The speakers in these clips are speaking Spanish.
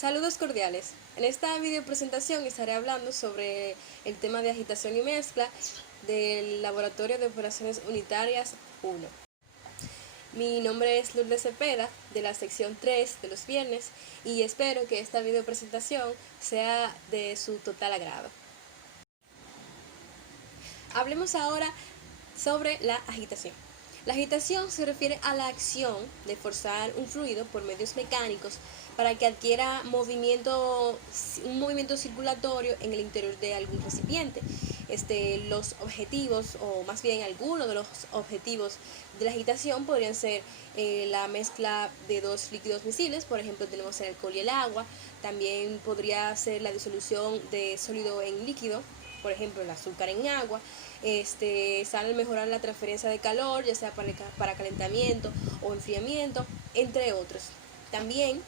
Saludos cordiales. En esta video presentación estaré hablando sobre el tema de agitación y mezcla del Laboratorio de Operaciones Unitarias 1. Mi nombre es Lourdes Cepeda, de la sección 3 de los viernes, y espero que esta video presentación sea de su total agrado. Hablemos ahora sobre la agitación. La agitación se refiere a la acción de forzar un fluido por medios mecánicos para que adquiera un movimiento circulatorio en el interior de algún recipiente. Los objetivos, o más bien algunos de los objetivos de la agitación podrían ser la mezcla de dos líquidos miscibles, por ejemplo tenemos el alcohol y el agua. También podría ser la disolución de sólido en líquido, por ejemplo el azúcar en agua. Sale mejorar la transferencia de calor, ya sea para calentamiento o enfriamiento, entre otros. También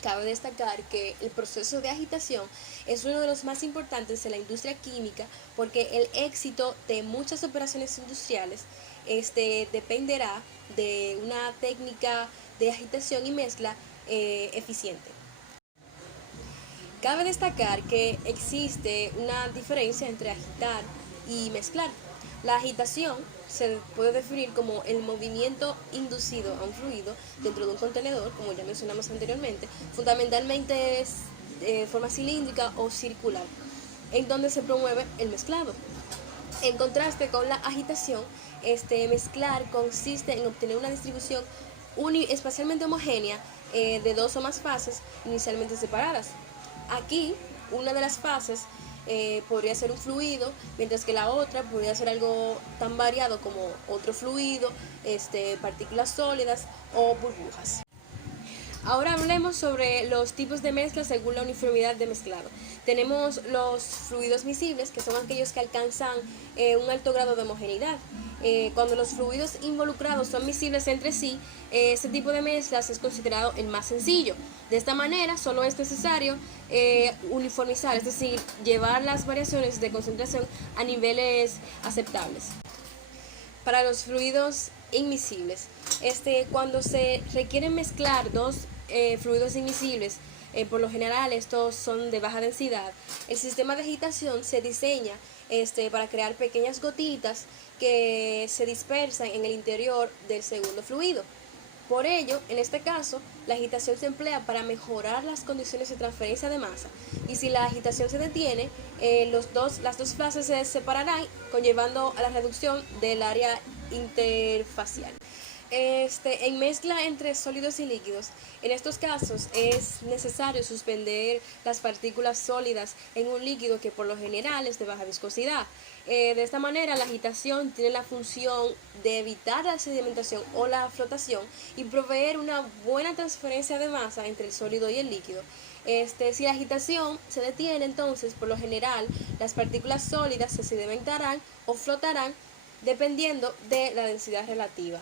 cabe destacar que el proceso de agitación es uno de los más importantes en la industria química, porque el éxito de muchas operaciones industriales dependerá de una técnica de agitación y mezcla eficiente. Cabe destacar que existe una diferencia entre agitar y mezclar. La agitación se puede definir como el movimiento inducido a un fluido dentro de un contenedor, como ya mencionamos anteriormente, fundamentalmente es de forma cilíndrica o circular, en donde se promueve el mezclado. En contraste con la agitación, mezclar consiste en obtener una distribución espacialmente homogénea de dos o más fases inicialmente separadas. Aquí, una de las fases podría ser un fluido, mientras que la otra podría ser algo tan variado como otro fluido, partículas sólidas o burbujas. Ahora hablemos sobre los tipos de mezcla según la uniformidad de mezclado. Tenemos los fluidos miscibles, que son aquellos que alcanzan un alto grado de homogeneidad. Cuando los fluidos involucrados son miscibles entre sí, este tipo de mezclas es considerado el más sencillo. De esta manera, solo es necesario uniformizar, es decir, llevar las variaciones de concentración a niveles aceptables. Para los fluidos inmiscibles, cuando se requiere mezclar dos fluidos inmiscibles, por lo general estos son de baja densidad, el sistema de agitación se diseña para crear pequeñas gotitas que se dispersan en el interior del segundo fluido. Por ello, en este caso, la agitación se emplea para mejorar las condiciones de transferencia de masa, y si la agitación se detiene, las dos fases se separarán, conllevando a la reducción del área interfacial. En mezcla entre sólidos y líquidos, en estos casos es necesario suspender las partículas sólidas en un líquido que por lo general es de baja viscosidad. De esta manera, la agitación tiene la función de evitar la sedimentación o la flotación y proveer una buena transferencia de masa entre el sólido y el líquido. Si la agitación se detiene, entonces por lo general las partículas sólidas se sedimentarán o flotarán dependiendo de la densidad relativa.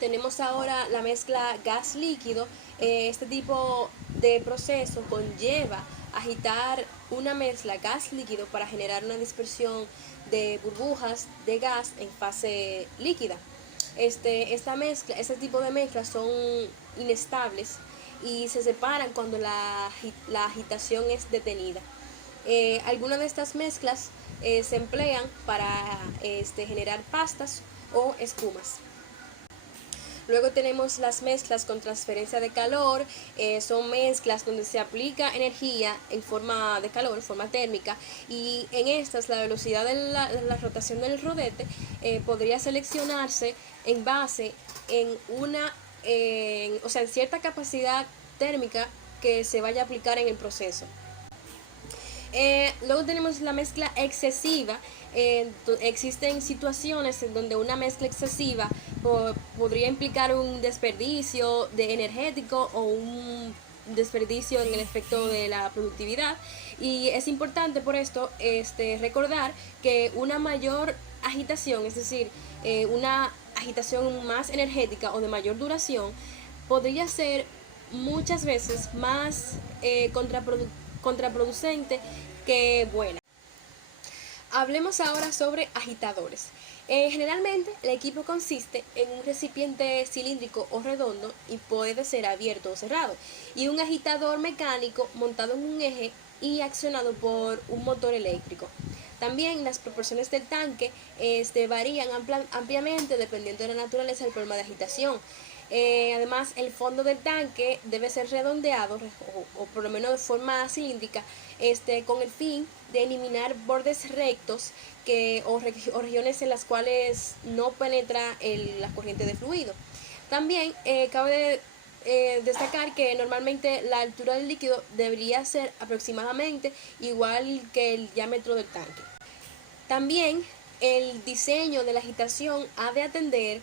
Tenemos ahora la mezcla gas-líquido. Este tipo de proceso conlleva agitar una mezcla gas-líquido para generar una dispersión de burbujas de gas en fase líquida. Este tipo de mezclas son inestables y se separan cuando la agitación es detenida. Algunas de estas mezclas se emplean para generar pastas o espumas. Luego tenemos las mezclas con transferencia de calor. Son mezclas donde se aplica energía en forma de calor, en forma térmica, y en estas la velocidad de la rotación del rodete podría seleccionarse en base en en cierta capacidad térmica que se vaya a aplicar en el proceso. Luego tenemos la mezcla excesiva. Existen situaciones en donde una mezcla excesiva podría implicar un desperdicio energético o un desperdicio en el efecto de la productividad, y es importante por esto recordar que una mayor agitación, es decir, una agitación más energética o de mayor duración, podría ser muchas veces más contraproducente que buena. Hablemos ahora sobre agitadores. Generalmente el equipo consiste en un recipiente cilíndrico o redondo y puede ser abierto o cerrado, y un agitador mecánico montado en un eje y accionado por un motor eléctrico. También las proporciones del tanque varían ampliamente dependiendo de la naturaleza del problema de agitación. Además, el fondo del tanque debe ser redondeado o por lo menos de forma cilíndrica, con el fin de eliminar bordes rectos o regiones en las cuales no penetra la corriente de fluido. También cabe destacar que normalmente la altura del líquido debería ser aproximadamente igual que el diámetro del tanque. También el diseño de la agitación ha de atender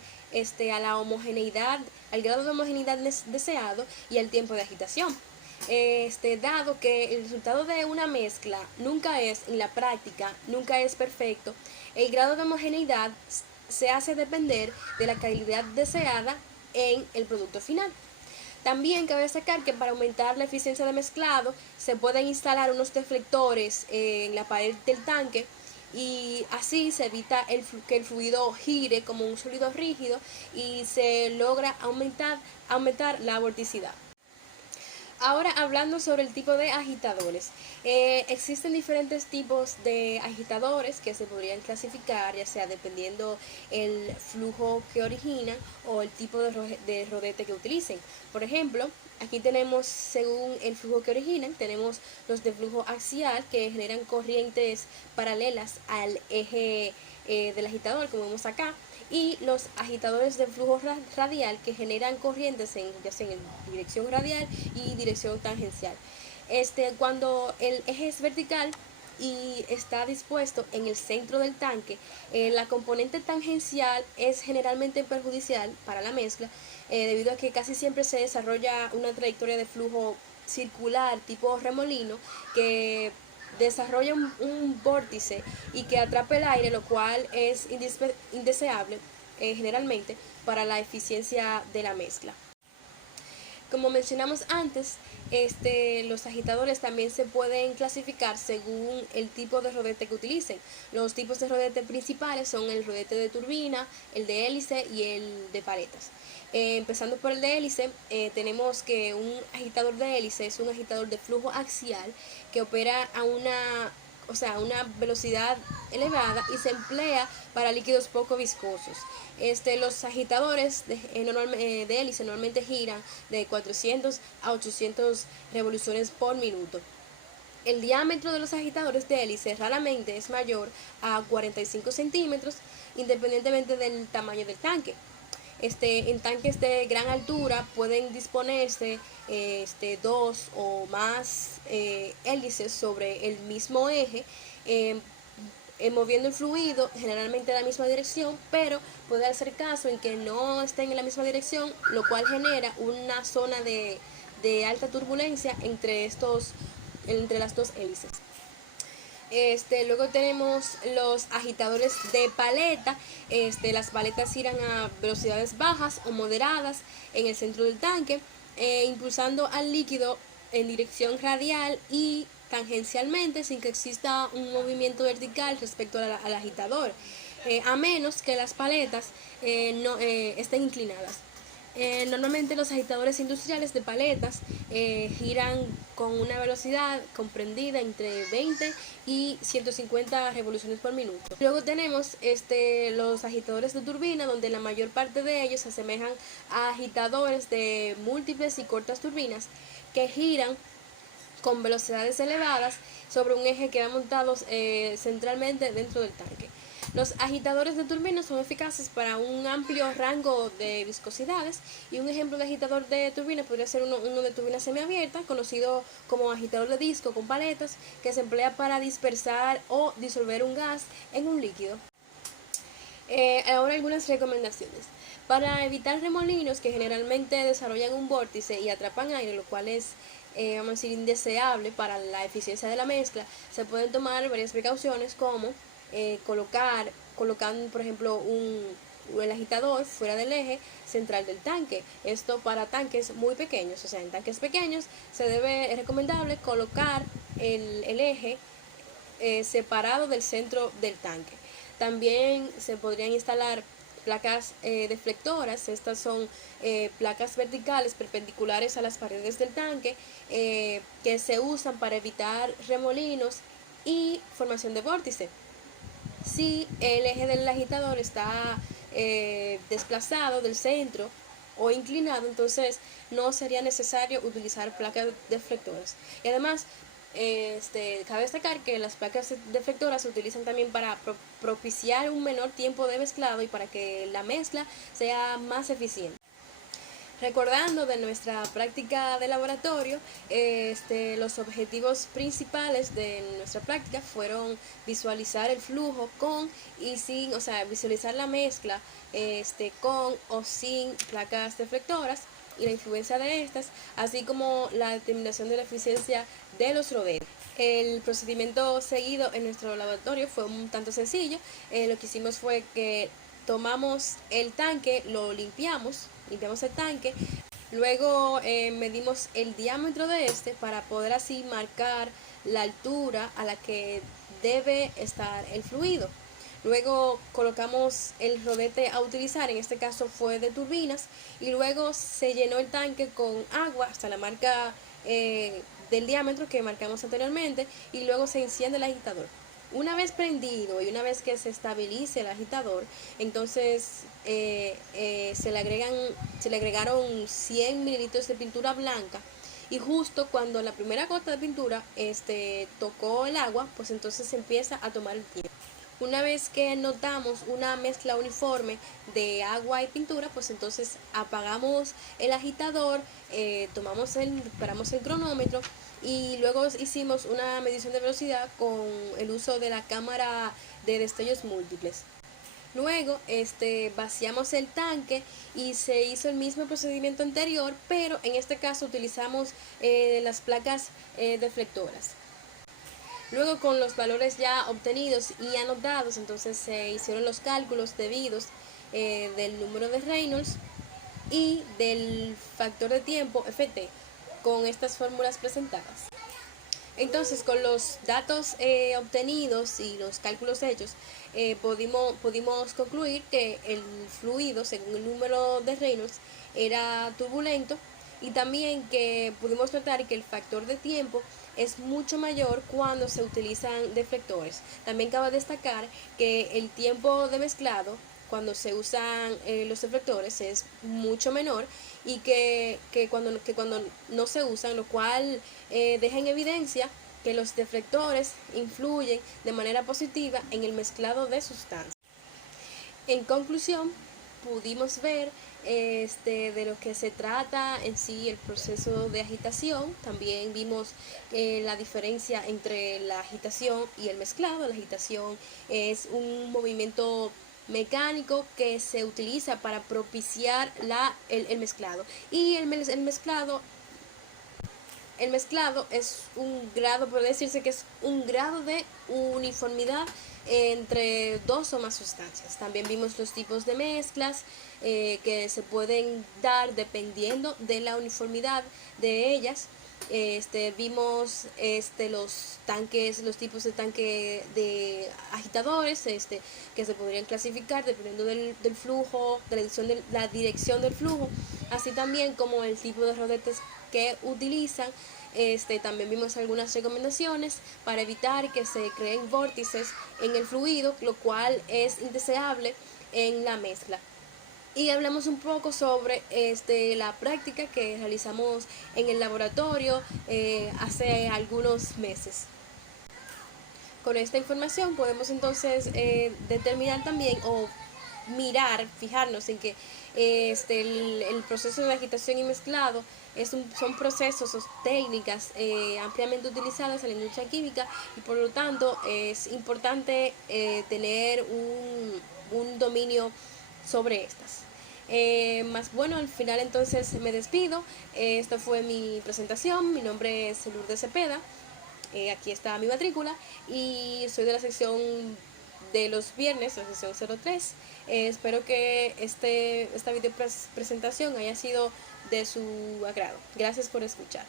a la homogeneidad, al grado de homogeneidad deseado y al tiempo de agitación. Dado que el resultado de una mezcla nunca es, en la práctica, nunca es perfecto, el grado de homogeneidad se hace depender de la calidad deseada en el producto final. También cabe destacar que para aumentar la eficiencia de mezclado se pueden instalar unos deflectores en la pared del tanque, y así se evita que el fluido gire como un sólido rígido y se logra aumentar la vorticidad. Ahora hablando sobre el tipo de agitadores, existen diferentes tipos de agitadores que se podrían clasificar, ya sea dependiendo el flujo que originan o el tipo de rodete que utilicen. Por ejemplo, aquí tenemos, según el flujo que originan, tenemos los de flujo axial, que generan corrientes paralelas al eje del agitador, como vemos acá, y los agitadores de flujo radial, que generan corrientes ya sea en dirección radial y dirección tangencial. Cuando el eje es vertical y está dispuesto en el centro del tanque, la componente tangencial es generalmente perjudicial para la mezcla, debido a que casi siempre se desarrolla una trayectoria de flujo circular tipo remolino que desarrolla un vórtice y que atrapa el aire, lo cual es indeseable generalmente para la eficiencia de la mezcla. Como mencionamos antes, los agitadores también se pueden clasificar según el tipo de rodete que utilicen. Los tipos de rodete principales son el rodete de turbina, el de hélice y el de paletas. Empezando por el de hélice, tenemos que un agitador de hélice es un agitador de flujo axial que opera a una velocidad elevada y se emplea para líquidos poco viscosos. Los agitadores de hélice normalmente giran de 400 a 800 revoluciones por minuto. El diámetro de los agitadores de hélice raramente es mayor a 45 centímetros, independientemente del tamaño del tanque. En tanques de gran altura pueden disponerse dos o más hélices sobre el mismo eje, moviendo el fluido generalmente en la misma dirección, pero puede hacer caso en que no estén en la misma dirección, lo cual genera una zona de alta turbulencia entre las dos hélices. Luego tenemos los agitadores de paleta. Las paletas giran a velocidades bajas o moderadas en el centro del tanque, impulsando al líquido en dirección radial y tangencialmente, sin que exista un movimiento vertical respecto al agitador, a menos que las paletas no estén inclinadas. Normalmente los agitadores industriales de paletas giran con una velocidad comprendida entre 20 y 150 revoluciones por minuto. Luego tenemos los agitadores de turbina, donde la mayor parte de ellos se asemejan a agitadores de múltiples y cortas turbinas que giran con velocidades elevadas sobre un eje que va montado centralmente dentro del tanque. Los agitadores de turbina son eficaces para un amplio rango de viscosidades, y un ejemplo de agitador de turbina podría ser uno de turbina semiabierta, conocido como agitador de disco con paletas, que se emplea para dispersar o disolver un gas en un líquido. Ahora algunas recomendaciones. Para evitar remolinos que generalmente desarrollan un vórtice y atrapan aire, lo cual es vamos a decir, indeseable para la eficiencia de la mezcla, se pueden tomar varias precauciones, como colocando, por ejemplo, el agitador fuera del eje central del tanque. Esto para tanques muy pequeños, o sea, en tanques pequeños es recomendable colocar el eje separado del centro del tanque. También se podrían instalar placas deflectoras. Estas son placas verticales perpendiculares a las paredes del tanque, que se usan para evitar remolinos y formación de vórtice. Si el eje del agitador está desplazado del centro o inclinado, entonces no sería necesario utilizar placas deflectoras. Y además, cabe destacar que las placas deflectoras se utilizan también para propiciar un menor tiempo de mezclado y para que la mezcla sea más eficiente. Recordando de nuestra práctica de laboratorio, los objetivos principales de nuestra práctica fueron visualizar el flujo con y sin, o sea, visualizar la mezcla con o sin placas deflectoras y la influencia de estas, así como la determinación de la eficiencia de los rodetes. El procedimiento seguido en nuestro laboratorio fue un tanto sencillo. Lo que hicimos fue que tomamos el tanque, lo limpiamos el tanque, luego medimos el diámetro de este para poder así marcar la altura a la que debe estar el fluido. Luego colocamos el rodete a utilizar, en este caso fue de turbinas, y luego se llenó el tanque con agua hasta la marca del diámetro que marcamos anteriormente, y luego se enciende el agitador. Una vez prendido y una vez que se estabilice el agitador, entonces se le agregaron 100 mililitros de pintura blanca, y justo cuando la primera gota de pintura tocó el agua, pues entonces se empieza a tomar el tiempo. Una vez que notamos una mezcla uniforme de agua y pintura, pues entonces apagamos el agitador, paramos el cronómetro y luego hicimos una medición de velocidad con el uso de la cámara de destellos múltiples. Luego vaciamos el tanque y se hizo el mismo procedimiento anterior, pero en este caso utilizamos las placas deflectoras. Luego, con los valores ya obtenidos y anotados, entonces se hicieron los cálculos debidos del número de Reynolds y del factor de tiempo FT con estas fórmulas presentadas. Entonces, con los datos obtenidos y los cálculos hechos, pudimos concluir que el fluido, según el número de Reynolds, era turbulento, y también que pudimos notar que el factor de tiempo es mucho mayor cuando se utilizan deflectores. También cabe destacar que el tiempo de mezclado cuando se usan los deflectores es mucho menor, y que cuando no se usan, lo cual deja en evidencia que los deflectores influyen de manera positiva en el mezclado de sustancias. En conclusión, pudimos ver de lo que se trata en sí el proceso de agitación. También vimos la diferencia entre la agitación y el mezclado. La agitación es un movimiento mecánico que se utiliza para propiciar el mezclado, y el mezclado es un grado, puede decirse que es un grado de uniformidad entre dos o más sustancias. También vimos los tipos de mezclas que se pueden dar dependiendo de la uniformidad de ellas. Vimos los tanques, los tipos de tanque de agitadores que se podrían clasificar dependiendo del flujo, de la dirección del flujo, así también como el tipo de rodetes que utilizan. También vimos algunas recomendaciones para evitar que se creen vórtices en el fluido, lo cual es indeseable en la mezcla. Y hablamos un poco sobre la práctica que realizamos en el laboratorio hace algunos meses. Con esta información podemos entonces determinar también o fijarnos en que el proceso de agitación y mezclado son procesos o técnicas ampliamente utilizadas en la industria química, y por lo tanto es importante tener un dominio sobre estas. Más bueno, al final entonces me despido. Esta fue mi presentación. Mi nombre es Lourdes Cepeda. Aquí está mi matrícula y soy de la sección de los viernes, la sesión 03. Espero que esta video presentación haya sido de su agrado. Gracias por escuchar.